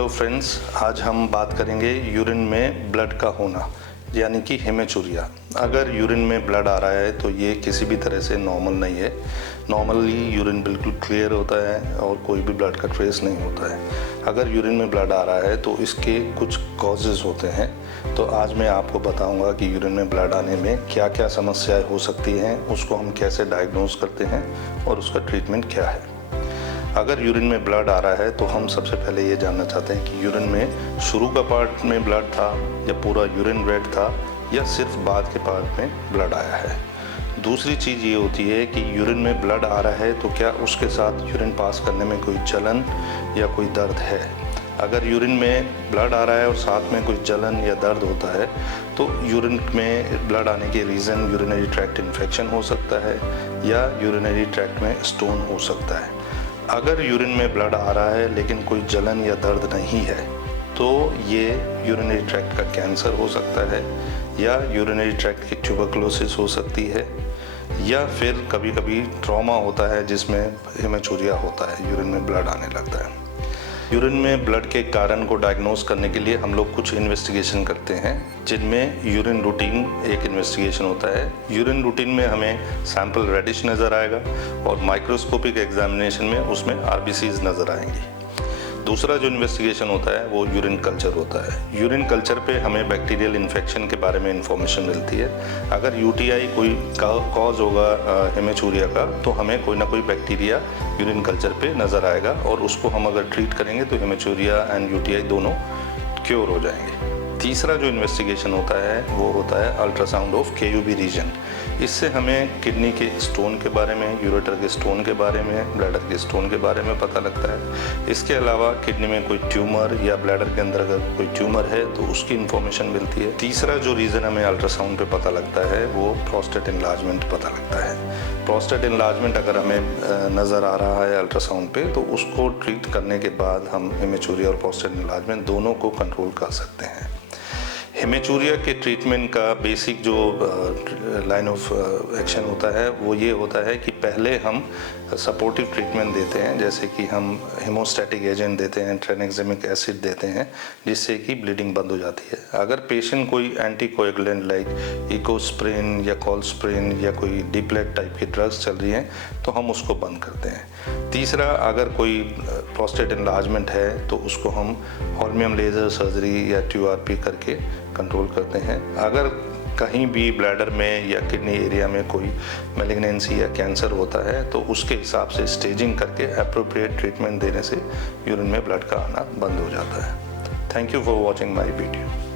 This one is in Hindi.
हेलो फ्रेंड्स, आज हम बात करेंगे यूरिन में ब्लड का होना यानी कि हेमेचूरिया। अगर यूरिन में ब्लड आ रहा है तो ये किसी भी तरह से नॉर्मल नहीं है। नॉर्मली यूरिन बिल्कुल क्लियर होता है और कोई भी ब्लड का ट्रेस नहीं होता है। अगर यूरिन में ब्लड आ रहा है तो इसके कुछ कॉजेज़ होते हैं। तो आज मैं आपको बताऊंगा कि यूरिन में ब्लड आने में क्या क्या समस्याएं हो सकती हैं, उसको हम कैसे डायग्नोज करते हैं और उसका ट्रीटमेंट क्या है। अगर यूरिन में ब्लड आ रहा है तो हम सबसे पहले ये जानना चाहते हैं कि यूरिन में शुरू का पार्ट में ब्लड था या पूरा यूरिन रेड था या सिर्फ बाद के पार्ट में ब्लड आया है। दूसरी चीज़ ये होती है कि यूरिन में ब्लड आ रहा है तो क्या उसके साथ यूरिन पास करने में कोई जलन या कोई दर्द है। अगर यूरिन में ब्लड आ रहा है और साथ में कोई जलन या दर्द होता है तो यूरिन में ब्लड आने के रीज़न यूरिनरी ट्रैक्ट इन्फेक्शन हो सकता है या यूरिनरी ट्रैक्ट में स्टोन हो सकता है। अगर यूरिन में ब्लड आ रहा है लेकिन कोई जलन या दर्द नहीं है तो ये यूरिनरी ट्रैक्ट का कैंसर हो सकता है या यूरिनरी ट्रैक्ट की ट्यूबरकुलोसिस हो सकती है या फिर कभी कभी ट्रॉमा होता है जिसमें हेमेचूरिया होता है, यूरिन में ब्लड आने लगता है। यूरिन में ब्लड के कारण को डायग्नोज करने के लिए हम लोग कुछ इन्वेस्टिगेशन करते हैं, जिनमें यूरिन रूटीन एक इन्वेस्टिगेशन होता है। यूरिन रूटीन में हमें सैंपल रेडिश नज़र आएगा और माइक्रोस्कोपिक एग्जामिनेशन में उसमें आरबीसीज नज़र आएंगी। दूसरा जो इन्वेस्टिगेशन होता है वो यूरिन कल्चर होता है। यूरिन कल्चर पे हमें बैक्टीरियल इन्फेक्शन के बारे में इंफॉर्मेशन मिलती है। अगर यूटीआई कोई कॉज होगा हेमेचूरिया का तो हमें कोई ना कोई बैक्टीरिया यूरिन कल्चर पे नज़र आएगा और उसको हम अगर ट्रीट करेंगे तो हेमेचूरिया एंड यूटीआई दोनों क्योर हो जाएंगे। तीसरा जो इन्वेस्टिगेशन होता है वो होता है अल्ट्रासाउंड ऑफ केयूबी रीजन। इससे हमें किडनी के स्टोन के बारे में, यूरेटर के स्टोन के बारे में, ब्लैडर के स्टोन के बारे में पता लगता है। इसके अलावा किडनी में कोई ट्यूमर या ब्लैडर के अंदर अगर कोई ट्यूमर है तो उसकी इन्फॉर्मेशन मिलती है। तीसरा जो रीज़न हमें अल्ट्रासाउंड पे पता लगता है वो प्रोस्टेट इनलार्जमेंट पता लगता है। प्रोस्टेट इनलार्जमेंट अगर हमें नज़र आ रहा है अल्ट्रासाउंड पे तो उसको ट्रीट करने के बाद हम हेमेचूरिया और प्रोस्टेट इनलार्जमेंट दोनों को कंट्रोल कर सकते हैं। हेमेचूरिया के ट्रीटमेंट का बेसिक जो लाइन ऑफ एक्शन होता है वो ये होता है कि पहले हम सपोर्टिव ट्रीटमेंट देते हैं, जैसे कि हम हेमोस्टैटिक एजेंट देते हैं, ट्रेनेक्सेमिक एसिड देते हैं, जिससे कि ब्लीडिंग बंद हो जाती है। अगर पेशेंट कोई एंटीकोएगुलेंट लाइक इकोस्प्रिन या कॉलस्प्रिन या कोई डिप्लेट टाइप की ड्रग्स चल रही हैं तो हम उसको बंद करते हैं। तीसरा, अगर कोई प्रोस्टेट एनलार्जमेंट है तो उसको हम होल्मियम लेज़र सर्जरी या ट्यूआरपी करके कंट्रोल करते हैं। अगर कहीं भी ब्लैडर में या किडनी एरिया में कोई मैलिग्नेंसी या कैंसर होता है तो उसके हिसाब से स्टेजिंग करके एप्रोप्रिएट ट्रीटमेंट देने से यूरिन में ब्लड का आना बंद हो जाता है। Thank you for watching my video.